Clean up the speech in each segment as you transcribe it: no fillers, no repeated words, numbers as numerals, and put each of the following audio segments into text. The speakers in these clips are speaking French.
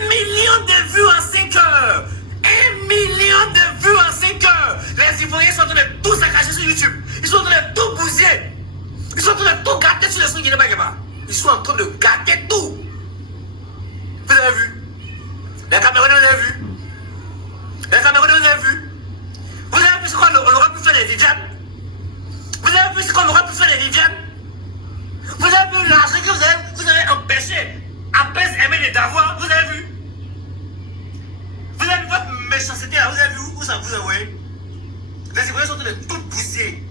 1 million de vues en 5 heures. 1 million de vues en 5 heures. Les Ivoiriens sont en train de tout saccager sur YouTube. Ils sont en train de tout bousiller. Ils sont en train de tout gâter sur le son de Djeneba Djaba. Ils sont en train de gâter tout. Vous avez vu? Les Camerounais, vous avez vu? Les Camerounais, vous avez vu? Vous avez vu ce qu'on aurait pu faire des Viviane? Vous avez vu ce qu'on aurait pu faire des Viviane? Vous avez vu l'argent que vous avez empêché à peine aimer d'avoir? Vous avez vu? Vous avez vu votre méchanceté là? Vous avez vu où ça vous a envoyé? Les Ivoiriens sont en train de tout pousser.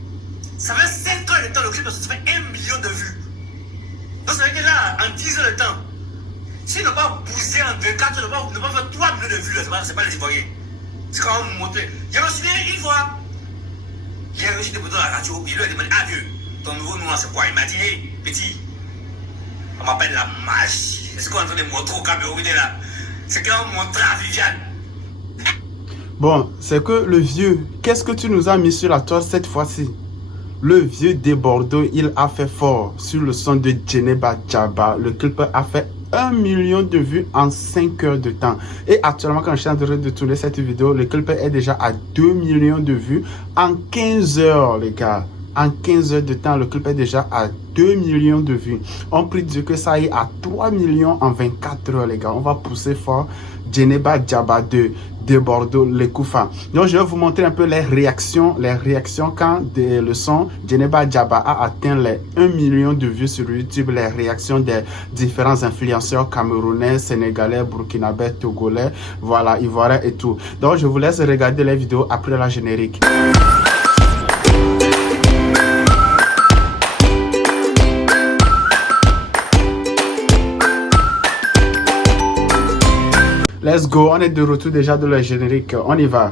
Ça fait 5 ans de temps le clip, ça fait 1 million de vues. Donc ça veut dire là, en 10 ans de temps, s'ils n'ont pas poussé en 24 heures, ils n'ont pas fait 3 millions de vues là, c'est pas les Ivoiriens. C'est quand même montré. J'ai reçu une fois, j'ai reçu des boutons à la radio, il lui a demandé, ah vieux, ton nouveau nom c'est quoi? Il m'a dit, hey, petit, on m'appelle la magie. Est-ce qu'on est en train de montrer au Camerounais là? C'est quand même montré à Viviane. Bon, c'est que le vieux, qu'est-ce que tu nous as mis sur la toile cette fois-ci? Le vieux de Bordeaux, il a fait fort sur le son de Djeneba Djaba. Le clip a fait 1 million de vues en 5 heures de temps. Et actuellement, quand je suis en train de tourner cette vidéo, le clip est déjà à 2 millions de vues en 15 heures, les gars. En 15 heures de temps, le clip est déjà à 2 millions de vues. On prie Dieu que ça aille à 3 millions en 24 heures, les gars. On va pousser fort Djeneba Djaba de Bordeaux, les Koufa. Donc, je vais vous montrer un peu les réactions quand le son Djeneba Djaba a atteint les 1 million de vues sur YouTube, les réactions des différents influenceurs camerounais, sénégalais, burkinabés, togolais, voilà, ivoiriens et tout. Donc, je vous laisse regarder les vidéos après la générique. Let's go, on est de retour déjà de la générique, on y va.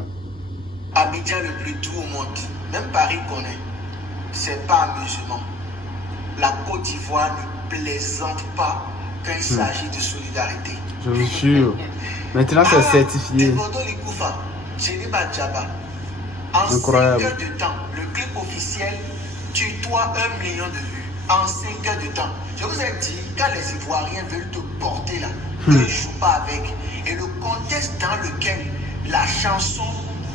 Abidjan le plus doux au monde, même Paris connaît, c'est pas musulman. La Côte d'Ivoire ne plaisante pas quand il s'agit de solidarité. Je vous jure, maintenant c'est certifié. Bordeaux les Koufa, Djeneba Djaba. En incroyable. 5 heures de temps, le clip officiel tutoie 1 million de vues. En 5 heures de temps. Je vous ai dit, quand les Ivoiriens veulent te porter là, ne joue pas avec. Et le contexte dans lequel la chanson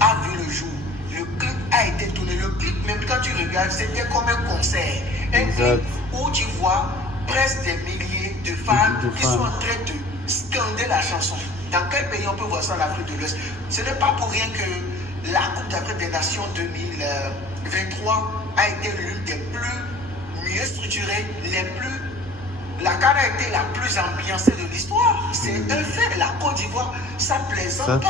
a vu le jour, le clip a été tourné. Le clip, même quand tu regardes, c'était comme un concert. Un clip où tu vois presque des milliers de fans qui sont en train de scander la chanson. Dans quel pays on peut voir ça en Afrique de l'Ouest? Ce n'est pas pour rien que la Coupe d'Afrique des Nations 2023 a été l'une des plus mieux structurées, la CAN a été la plus ambiancée de l'histoire. C'est un fait. La Côte d'Ivoire, ça plaisante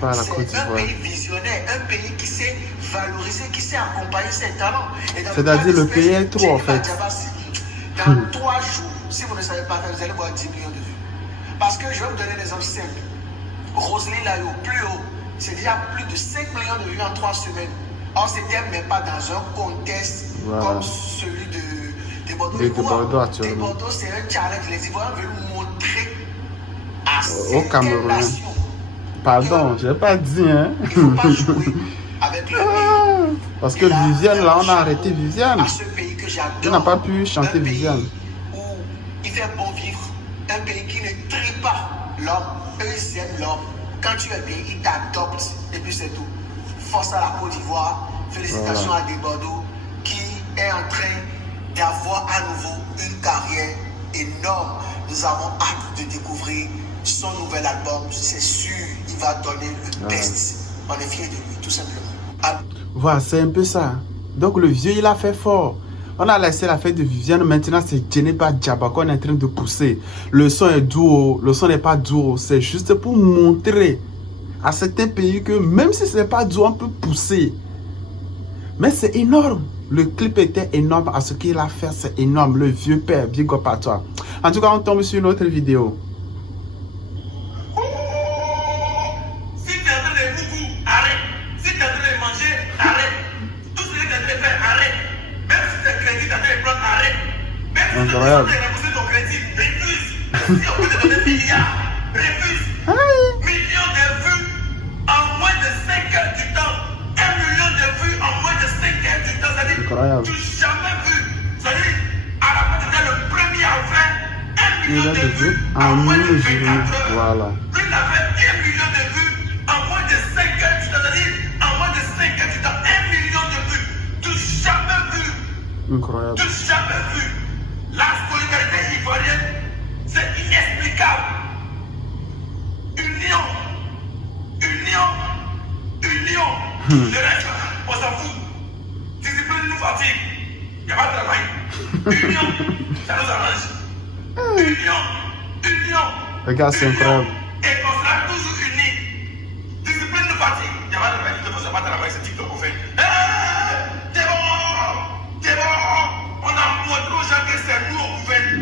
pas. C'est un pays visionnaire, un pays qui sait valoriser, qui sait accompagner ses talents. C'est-à-dire le pays est trop en fait. Dans 3 jours, si vous ne savez pas faire, vous allez voir 10 millions de vues. Parce que je vais vous donner un exemple simple. Roselyne Layo, plus haut, c'est déjà plus de 5 millions de vues en 3 semaines. On n'était même pas dans un contexte comme celui de Bordeaux actuellement. Bordeaux, c'est un challenge. Les Ivoiriens veulent montrer à cette nation. Pardon, je n'ai pas dit, hein. Il ne faut pas jouer avec le pays. Parce que Viviane, là, on a arrêté Viviane. À ce pays que j'adore. On n'a pas pu chanter Viviane. Où il fait bon vivre. Un pays qui ne trie pas l'homme. Eux, ils aiment l'homme. Quand tu es bien, ils t'adoptent. Et puis c'est tout. Force à la Côte d'Ivoire. Félicitations à des Bordeaux qui est en train d'avoir à nouveau une carrière énorme. Nous avons hâte de découvrir son nouvel album. C'est sûr, il va donner le best. On est fiers de lui, tout simplement. Voilà, c'est un peu ça. Donc le vieux, il a fait fort. On a laissé la fête de Viviane. Maintenant, c'est Djeneba Djaba qu'on est en train de pousser. Le son est doux. Le son n'est pas doux. C'est juste pour montrer à certains pays que même si ce n'est pas doux, on peut pousser. Mais c'est énorme. Le clip était énorme à ce qu'il a fait, c'est énorme. Le vieux père, big up à toi. En tout cas, on tombe sur une autre vidéo. Si tu es en train de boubou, arrête. Si tu es en train de manger, arrête. Tout ce que tu es en train de faire, arrête. Même si tu es crédit, tu es en train de prendre, arrête. Même si tu es en train de rembourser ton crédit, refuse. Si on peut te donner milliards, refuse. Millions de vues en moins de 5 heures du temps. 1 million de vues en moins de 5 heures du temps. C'est-à-dire, tu n'as jamais vu. C'est-à-dire, à la fin, tu étais le premier à faire 1 million de vues en moins de 24 heures. Voilà. Incroyable. Tu n'as jamais vu. La solidarité ivoirienne, c'est inexplicable. Union. Le reste, on s'en fout. Discipline nous fatigue. Il n'y a pas de travail. Union, ça nous arrange. Union. Regarde, c'est incroyable. Et on sera toujours unis. Discipline nous fatigue. Il n'y a pas de travail. Il ne faut pas travailler, c'est TikTok qu'on fait. C'est bon. On a montré aux gens que c'est nous on gouverne.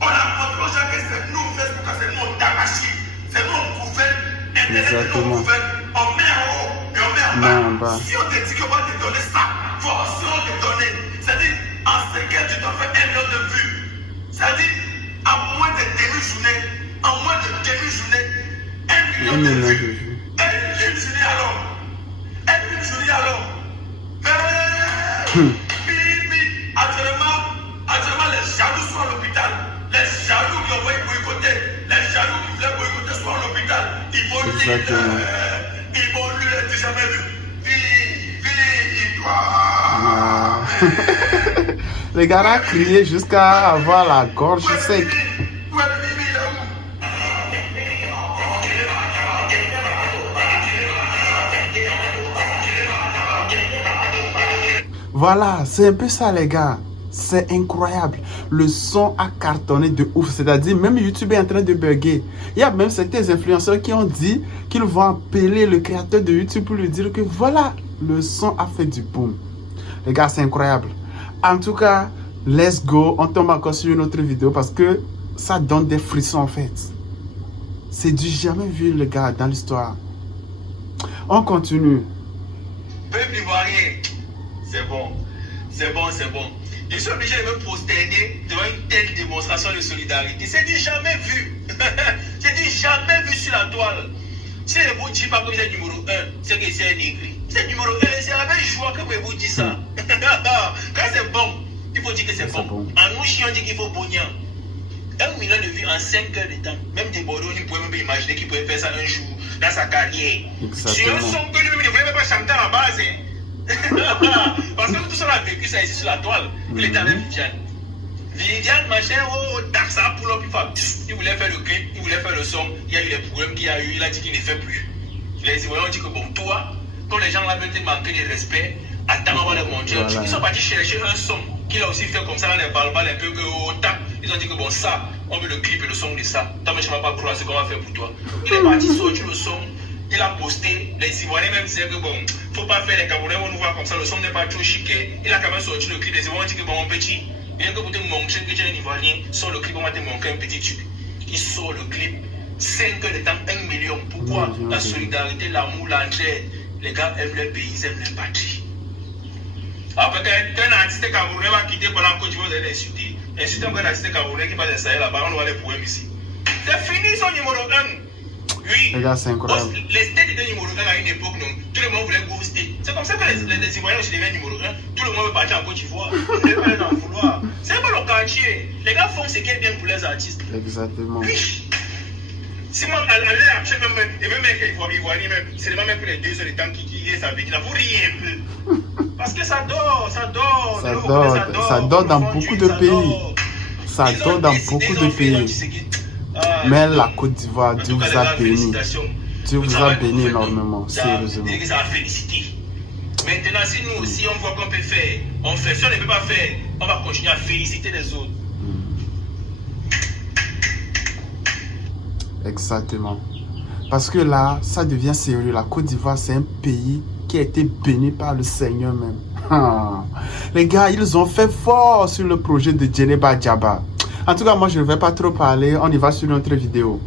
On a montré aux gens que c'est nous on fait pour que c'est nous on tabachi. C'est nous on gouverne. Internet, c'est nous on gouverne. On met en haut et on met en bas. Si on te dit qu'on va te donner ça, forcément te donner. C'est-à-dire, en 5 heures, tu t'en fais 1 million de vues. C'est-à-dire, en moins de demi-journée, 1 million de vues. Une journée alors. Actuellement, les jaloux sont à l'hôpital. Les jaloux qui ont voulu boycotter, les jaloux qui voulaient boycotter sont à l'hôpital. Ils vont lire, tu jamais vu. Victoire. Le gars a crié jusqu'à avoir la gorge sec. Voilà, c'est un peu ça les gars. C'est incroyable. Le son a cartonné de ouf. C'est-à-dire, même YouTube est en train de bugger. Il y a même certains influenceurs qui ont dit qu'ils vont appeler le créateur de YouTube pour lui dire que voilà, le son a fait du boom. Les gars, c'est incroyable. En tout cas, let's go. On tombe encore sur une autre vidéo parce que ça donne des frissons en fait. C'est du jamais vu les gars dans l'histoire. On continue. Peuple ivoirien, c'est bon. Je suis obligé de me prosterner devant une telle démonstration de solidarité. C'est du jamais vu. C'est du jamais vu sur la toile. Si je vous dis pas que vous êtes numéro 1, c'est que c'est un négri. Vous êtes numéro 1, c'est avec joie que je vous dis ça. Quand c'est bon, il faut dire que c'est bon. En nous chiant, on dit qu'il faut bonien. 1 million de vues en 5 heures de temps. Même des Bordeaux, on ne pouvait même pas imaginer qu'il pouvait faire ça un jour dans sa carrière. Sur un son que lui-même ne voulait même pas chanter à la base. Parce que tout ça on a vécu ça ici sur la toile. Il était avec Viviane, machin, taxe à pull up, il voulait faire le clip, il voulait faire le son. Il y a eu les problèmes qu'il y a eu, il a dit qu'il ne fait plus. Les Ivoiriens ont dit que bon, toi, quand les gens là veulent te manquer de respect, attends, on va les montrer. Voilà. Ils sont partis chercher un son qu'il a aussi fait comme ça dans les balles, un peu que ils ont dit que bon, ça, on veut le clip et le son de ça. Toi, mais tu ne vas pas croire ce qu'on va faire pour toi. Il est parti sortir le son. Il a posté, les Ivoiriens même disaient que bon, faut pas faire les Camerounais, on nous voit comme ça, le son n'est pas trop chiqué. Il a quand même sorti le clip, les Ivoiriens ont dit que bon, mon petit, bien que vous te montrez que tu es un Ivoirien, sort le clip, on va te montrer un petit truc. Il sort le clip, 5 heures de temps, 1 million. Pourquoi? La solidarité, l'amour, l'entraide. Les gars aiment leur pays, ils aiment leur patrie. Après qu'un artiste camerounais va quitter pendant que tu vas l'insulter. Insulter un artiste camerounais qui va s'installer là-bas, on va les poèmes ici. C'est fini son numéro 1. Oui, les gars, c'est incroyable. Les states étaient numéro 1 à une époque, non. Tout le monde voulait go state. C'est comme ça que les Ivoiriens aussi deviennent numéro 1. Tout le monde veut partir en Côte d'Ivoire. Ils ne veulent pas les en vouloir. C'est pas le quartier. Les gars font ce qui est bien pour les artistes. Exactement. Oui. Si moi, à l'heure actuelle, et même les Ivoiriens, c'est même pour les 2 heures de temps qui est à venir. Là, vous riez un peu. Parce que ça dort. Ça dort dans beaucoup de pays. Ça dort dans beaucoup de pays. Mais la Côte d'Ivoire, Dieu vous a béni. Dieu vous a béni énormément, sérieusement. Ça a félicité. Maintenant, si nous aussi on voit qu'on peut faire, on fait. Si on ne peut pas faire, on va continuer à féliciter les autres. Exactement. Parce que là, ça devient sérieux. La Côte d'Ivoire, c'est un pays qui a été béni par le Seigneur même. Les gars, ils ont fait fort sur le projet de Djeneba Djaba. En tout cas, moi, je ne vais pas trop parler. On y va sur notre vidéo.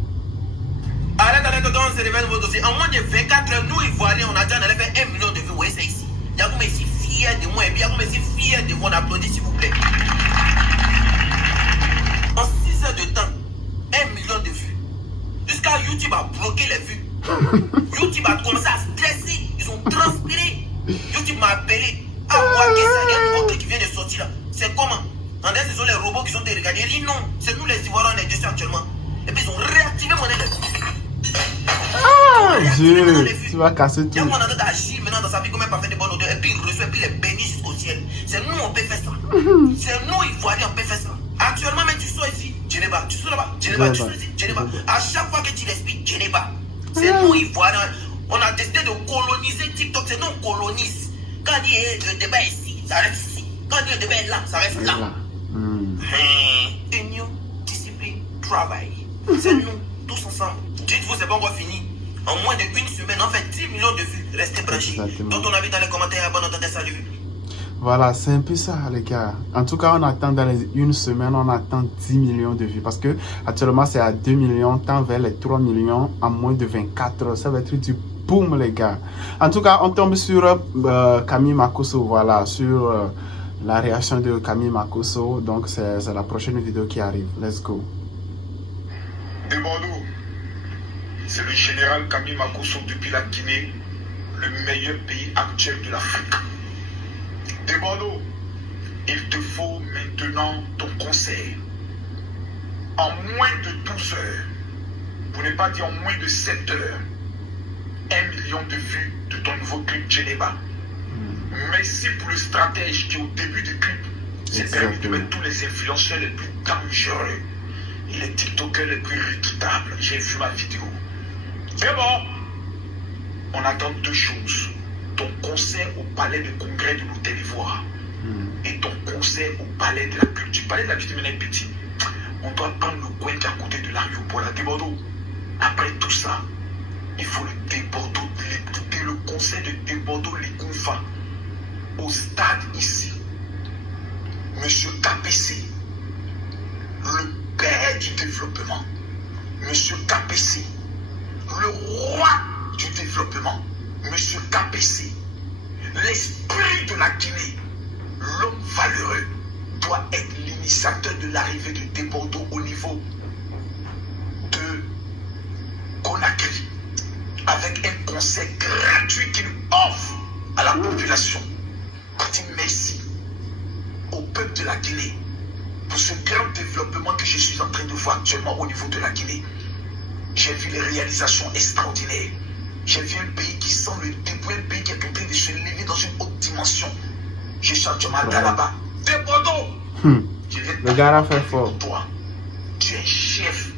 Arrête, on se révèle votre dossier. En moins de 24 heures, nous, Ivoiriens, on a déjà fait 1 million de vues. Vous voyez ça ici. Yagoum est si fier de moi. Et puis, Yagoum est si fier de vous. On applaudit, s'il vous plaît. En 6 heures de temps, 1 million de vues. Jusqu'à YouTube a bloqué les vues. YouTube a commencé à stresser. Ils ont transpiré. YouTube m'a appelé. Ah, moi, qu'est-ce que c'est un nouveau truc qui vient de sortir là? C'est comment? En fait, ce sont les robots qui sont regardés. Ils disent non, c'est nous les Ivoiriens, on est dessus actuellement. Et puis ils ont réactivé mon élève. Ah, Dieu, tu vas casser tout. Il y a un agir maintenant dans sa vie, comme il n'a pas fait de bonne odeur. Et puis il reçoit, et puis il est béni jusqu'au actuelle. C'est nous, on peut faire ça. C'est nous, Ivoiriens, on peut faire ça. Actuellement, mais tu sors ici, Djeneba. Tu sors là-bas, Djeneba. Tu sors ici, Djeneba. À chaque fois que tu l'expliques, Djeneba. C'est nous, Ivoiriens. On a décidé de coloniser TikTok. C'est nous, on colonise. Quand on dit le débat est ici, ça reste ici. Quand on dit le débat est là, ça reste là. Union, discipline, travail. C'est nous, tous ensemble. Dites-vous, c'est pas encore fini. En moins d'une semaine, on fait 10 millions de vues. Restez branchés. Donc, on a vu dans les commentaires, bon, on entendait salut. Voilà, c'est un peu ça, les gars. En tout cas, on attend dans une semaine, on attend 10 millions de vues. Parce que actuellement, c'est à 2 millions, tant vers les 3 millions en moins de 24 heures. Ça va être du boom, les gars. En tout cas, on tombe sur Camille Makosso, voilà, sur la réaction de Camille Makosso. Donc, c'est la prochaine vidéo qui arrive. Let's go. Demandons, c'est le général Camille Makosso depuis la Guinée, le meilleur pays actuel de l'Afrique. Demandons, il te faut maintenant ton concert. En moins de 12 heures, pour ne pas dire en moins de 7 heures, 1 million de vues de ton nouveau clip Djeneba. Merci pour le stratège qui au début du clip s'est permis de mettre tous les influenceurs les plus dangereux et les TikTokers les plus redoutables. J'ai vu ma vidéo. C'est bon. On attend deux choses. Ton concert au palais de congrès de l'Hôtel d'Ivoire et ton concert au palais de la culture. Palais de la culture maintenant est petit. On doit prendre le coin qui est à côté de l'aéroport, la Débordeaux. Après tout ça, il faut le Débordeaux, le concert de Débordeaux Ligounfa au stade ici. Monsieur KPC, le père du développement. Monsieur KPC, le roi du développement. Monsieur KPC, l'esprit de la Guinée, l'homme valeureux, doit être l'initiateur de l'arrivée de Débordeaux au niveau de Conakry, avec un concert gratuit qu'il offre à la population. Je dis merci au peuple de la Guinée pour ce grand développement que je suis en train de voir actuellement au niveau de la Guinée. J'ai vu les réalisations extraordinaires. J'ai vu un pays qui semble le début, un pays qui est en train de se lever dans une haute dimension. Je chante Malta là-bas. Débordeaux! Le gars a fait fort. Toi, tu es chef.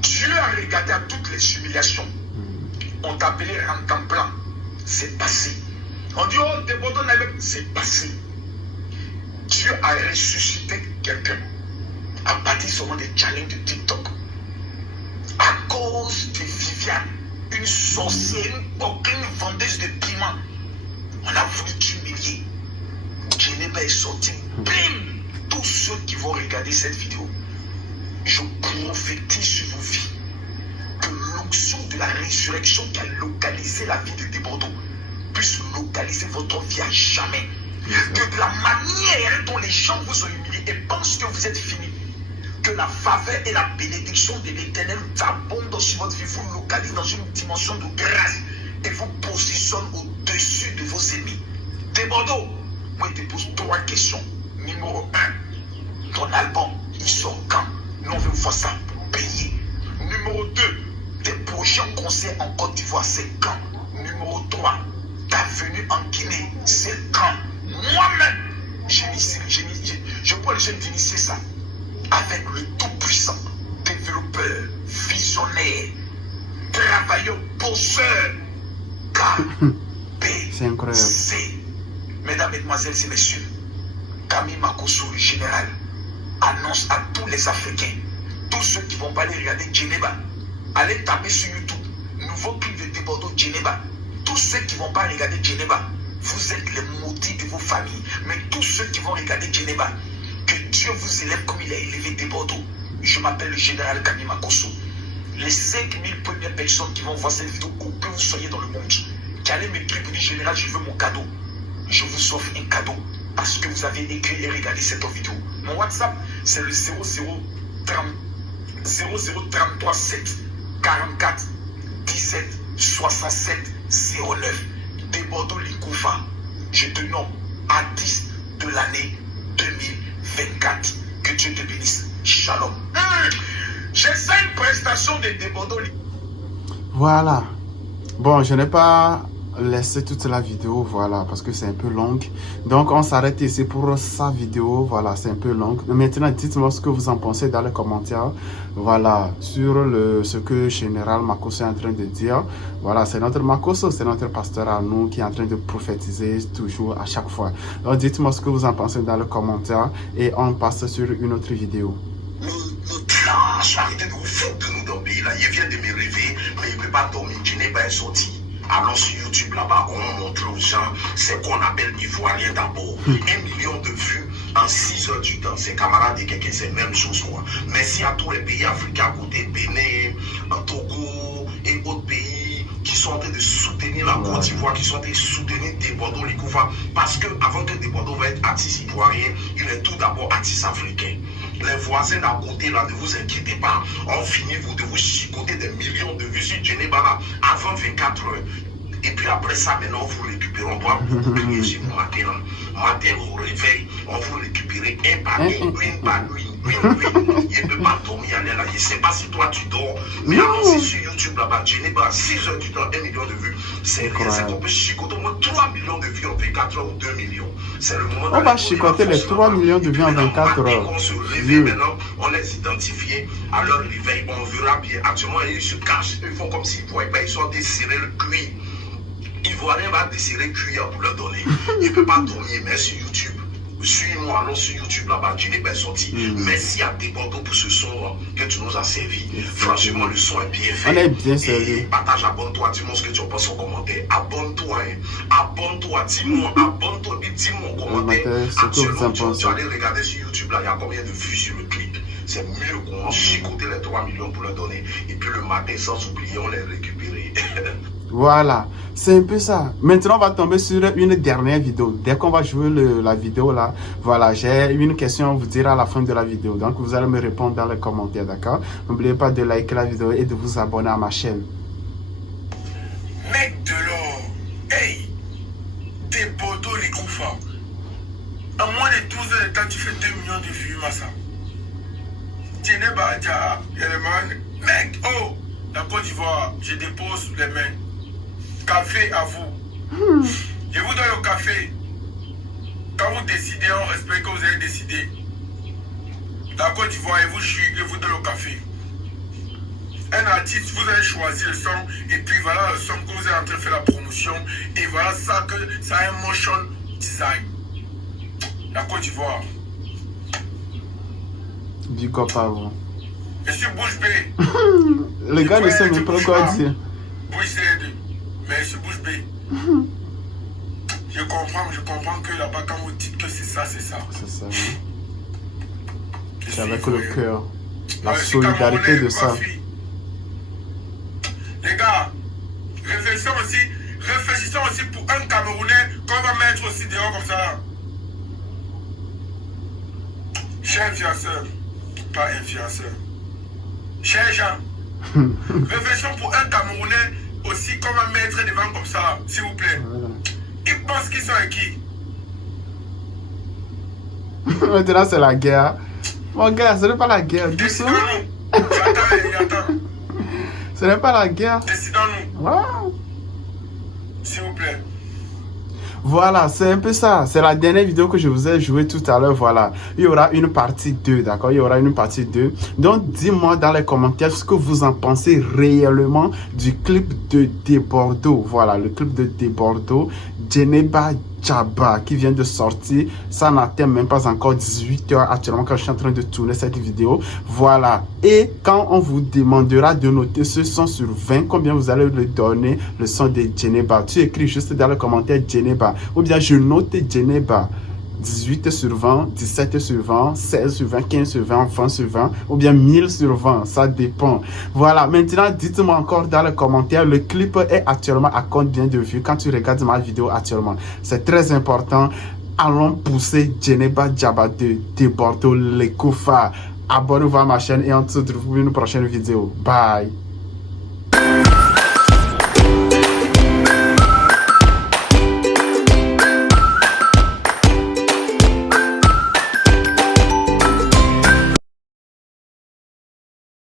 Dieu a regardé à toutes les humiliations. On t'appelait Rantanplan. C'est passé. On dit, oh, Débordeaux, c'est passé. Dieu a ressuscité quelqu'un à partir seulement des challenges de TikTok. À cause de Viviane, une sorcière, une vendeuse de piment, on a voulu t'humilier. Djeneba est sorti. Bim! Tous ceux qui vont regarder cette vidéo, je prophétise sur vos vies que l'onction de la résurrection qui a localisé la vie de Débordeaux puisse localiser votre vie à jamais. Que de la manière dont les gens vous ont humilié et pensent que vous êtes fini, que la faveur et la bénédiction de l'Éternel abondent sur votre vie, vous localisent dans une dimension de grâce et vous positionne au-dessus de vos ennemis. Débordeaux, moi je te pose 3 questions. Numéro 1, ton album, il sort quand? Nous on veut voir ça payer. Numéro 2, tes projets en concert en Côte d'Ivoire, c'est quand? Numéro 3, ta venue en Guinée, c'est quand? Moi-même, je prends le jeune d'initier ça avec le tout-puissant, développeur, visionnaire, travailleur, bosseur, C'est incroyable. KPC. Mesdames, Mesdemoiselles et Messieurs, Camille Makosso, le général, annonce à tous les Africains, tous ceux qui vont pas aller regarder Djeneba, allez taper sur YouTube, nouveau clip de Débordeaux Djeneba. Tous ceux qui vont pas regarder Djeneba, vous êtes les maudits de vos familles. Mais tous ceux qui vont regarder Djeneba, que Dieu vous élève comme il a élevé Débordeaux. Je m'appelle le général Camille Makosso. Les 5000 premières personnes qui vont voir cette vidéo, où que vous soyez dans le monde, qui allez m'écrire pour dire général, je veux mon cadeau. Je vous offre un cadeau parce que vous avez écrit et regardé cette vidéo. Mon WhatsApp, c'est le 0033 7 44 17 67 09. Débordeaux Ligounfa, je te nomme artiste de l'année 2024. Que Dieu te bénisse. Shalom. J'ai fait une prestation de Débordeaux. Voilà. Bon, je n'ai pas laisser toute la vidéo, voilà, parce que c'est un peu longue. Donc, on s'arrête ici pour sa vidéo, voilà, c'est un peu long. Maintenant, dites-moi ce que vous en pensez dans les commentaires, voilà, sur ce que Général Makosso est en train de dire. Voilà, c'est notre Makosso, c'est notre pasteur à nous qui est en train de prophétiser toujours à chaque fois. Donc, dites-moi ce que vous en pensez dans les commentaires et on passe sur une autre vidéo. Arrêtez de vous foutre de nous dans le pays là. Il vient de me réveiller, mais il ne peut pas dormir. Djeneba est sorti. Allons sur YouTube là-bas, on montre aux gens ce qu'on appelle l'ivoirien d'abord. 1 million de vues en 6 heures du temps. Ses camarades et quelqu'un, c'est la même chose quoi. Merci à tous les pays africains à côté, Bénin, Togo et autres pays qui sont en train de soutenir la Côte d'Ivoire, qui sont en train de soutenir Debordo Likoufa. Parce que avant que Debordo va être artiste ivoirien, il est tout d'abord artiste africain. Les voisins d'à côté là, ne vous inquiétez pas. On finit de vous chicoter des millions de vues sur Djeneba là avant 24 heures. Et puis après ça, maintenant, on vous récupère. On doit vous prier sur le matin là. Matin au réveil, on vous récupère un par un, une par une. Il ne peut pas dormir aller là. Je ne sais pas si toi tu dors. Mais allons-y sur YouTube là-bas. Djeneba, 6 heures du temps, 1 million de vues. C'est rien. C'est qu'on peut chicoter au moins 3 millions de vues en 24 heures ou 2 millions. C'est le moment. On va chicoter les 3 millions de vues en 24 heures. On se réveille maintenant, on les identifie à leur réveil. On verra bien. Actuellement, ils se cachent. Ils font comme s'ils ne voyaient pas. Ils sont desserrés le cuir. Ivoirien va desserrer le cuir pour leur donner. Il ne peut pas dormir, mais sur YouTube. Suis-nous, allons sur YouTube là-bas, Djeneba est sorti. Merci à Debordo pour ce son que tu nous as servi. Franchement, le son est bien fait. On est bien servi. Partage, abonne-toi, dis-moi ce que tu en penses en commentaire. Abonne-toi, abonne-toi, dis-moi, abonne-toi, dis-moi en commentaire. Actuellement, tu allais regarder sur YouTube là, il y a combien de vues sur le clip. C'est mieux qu'on chicote les 3 millions pour leur donner. Et puis le matin, sans oublier, on les récupère. Voilà, c'est un peu ça. Maintenant, on va tomber sur une dernière vidéo. Dès qu'on va jouer la vidéo là, voilà, j'ai une question à vous dire à la fin de la vidéo. Donc, vous allez me répondre dans les commentaires, d'accord? N'oubliez pas de liker la vidéo et de vous abonner à ma chaîne. Mec de l'or, hey, Debordo Likoufa. En moins de 12 heures de temps, tu fais 2 millions de vues, Massa. Djeneba, mec, oh, la Côte d'Ivoire, je dépose les mains. Café à vous. Je vous donne le café. Quand vous décidez, on respecte que vous avez décidé. La Côte d'Ivoire, je vous donne le café. Un artiste, vous avez choisi le son, et puis voilà le son que vous êtes en train de faire la promotion, et voilà ça que ça a un motion design. La Côte d'Ivoire. Big up à vous. Je suis bouche bée. Le gars ne sait même pas quoi dire. Bouche bée. Mais je suis bouche bée. Je comprends que là-bas, quand vous dites que c'est ça, c'est ça. C'est ça. C'est avec le cœur. La solidarité de ça. Les gars, réfléchissons aussi pour un Camerounais qu'on va mettre aussi dehors comme ça. Cher influenceur, pas influenceur. Chers gens, réfléchissons pour un Camerounais aussi qu'on va mettre devant comme ça, s'il vous plaît. Voilà. Ils pensent qu'ils sont avec qui? Maintenant c'est la guerre. Mon gars, ce n'est pas la guerre. Décidons-nous. J'attends. Ce n'est pas la guerre. Décidons-nous. Wow. S'il vous plaît. Voilà, c'est un peu ça. C'est la dernière vidéo que je vous ai jouée tout à l'heure. Voilà, il y aura une partie 2, d'accord? Il y aura une partie 2. Donc, dis-moi dans les commentaires ce que vous en pensez réellement du clip de Debordo. Voilà, le clip de Debordo, Djeneba Djaba, qui vient de sortir. Ça n'atteint même pas encore 18 heures actuellement quand je suis en train de tourner cette vidéo. Voilà. Et quand on vous demandera de noter ce son sur 20, combien vous allez le donner, le son de Djeneba? Tu écris juste dans le commentaire Djeneba. Ou bien je note Djeneba. 18 sur 20, 17 sur 20, 16 sur 20, 15 sur 20, 20 sur 20, ou bien 1000 sur 20, ça dépend. Voilà, maintenant, dites-moi encore dans les commentaires, le clip est actuellement à combien de vues quand tu regardes ma vidéo actuellement. C'est très important. Allons pousser Djeneba Djaba de Debordo Likoufa. Abonnez-vous à ma chaîne et on se retrouve pour une prochaine vidéo. Bye.